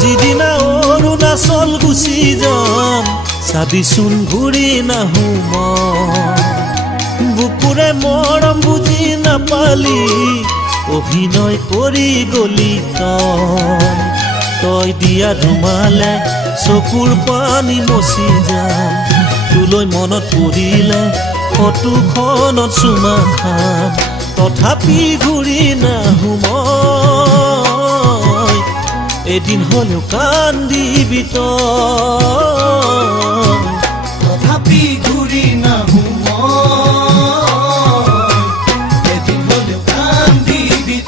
যিদিনা অৰুণাচল গুচি যাম চাবিচোন ঘূৰি নাহো বুকুৰে মৰম বুজি নাপালি অভিনয় কৰি গলি তই দিয়া ধুমালে চকুৰ পানী মচি যাম তোলৈ মনত পৰিলে ফটোখনত চুমা খাম তথাপি ঘূৰি নাহো এদিন হলেও কান্দিবি তথাপি ঘূৰি নাহো এদিন হলেও কান্দিবি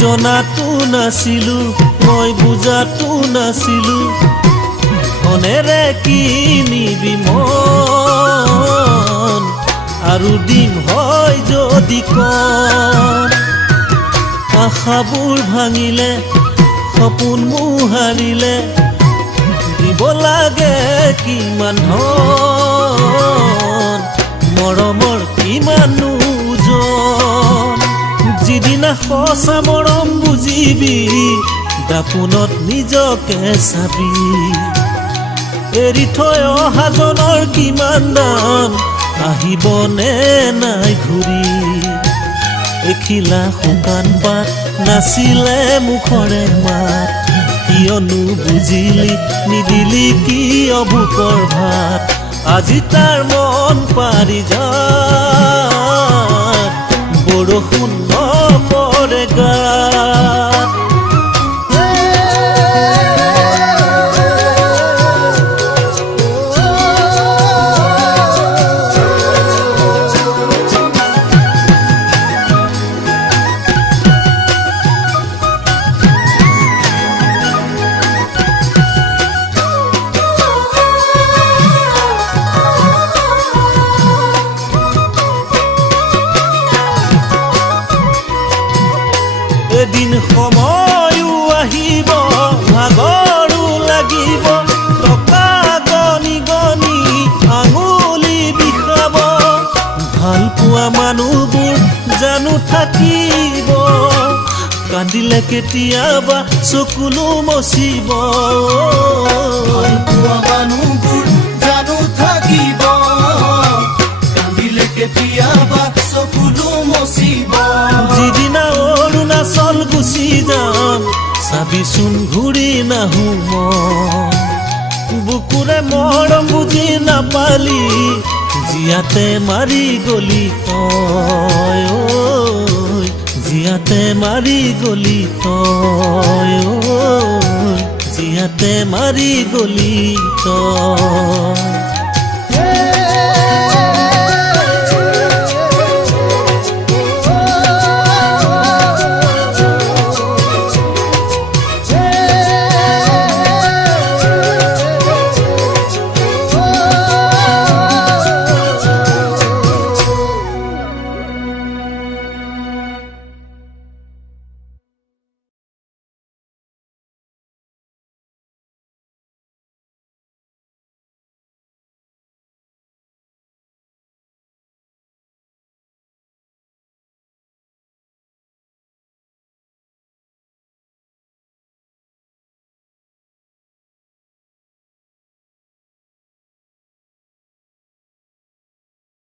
জনাতো নাছিলো মই বুজাতো নাছিলো মনেৰে কিনিবি মন আৰু দিম হয় যদি কম আশাবোৰ ভাঙিলে সপোন মোহাৰিলে দিব লাগে কিমান ধন মৰমৰ কিমান ওজন যিদিনা সঁচা মৰম বুজিবি দাপোনত নিজকে চাবি এৰি থৈ অহাজনৰ কিমান দাম আহিবনে নাই ঘূৰি এখিলা শুকান পাত নাছিলে মুখৰে মাত কিয়নো বুজিলি নিদিলি কি অভুকৰ ভাত আজি তাৰ মন পাৰি যায় বৰষুণ নপৰে গাত এদিন সময়ো আহিব ভাগৰো লাগিব টকা গনি গনি আঙুলি বিষাব ভাল পোৱা মানুহবোৰ জানো থাকিব কান্দিলে কেতিয়াবা চকুলো মচিব ভাল পোৱা মানুহবোৰ জানো থাকিব কান্দিলে কেতিয়াবা চকুলো মচিব যিদিনা অৰুণাচল গুচি যাম চাবিচোন ঘূৰি নাহো বুকুৰে মৰম বুজি নাপালি জিয়াতে মাৰি গলি তই জিয়াতে মাৰি গলি তই জিয়াতে মাৰি গলি তই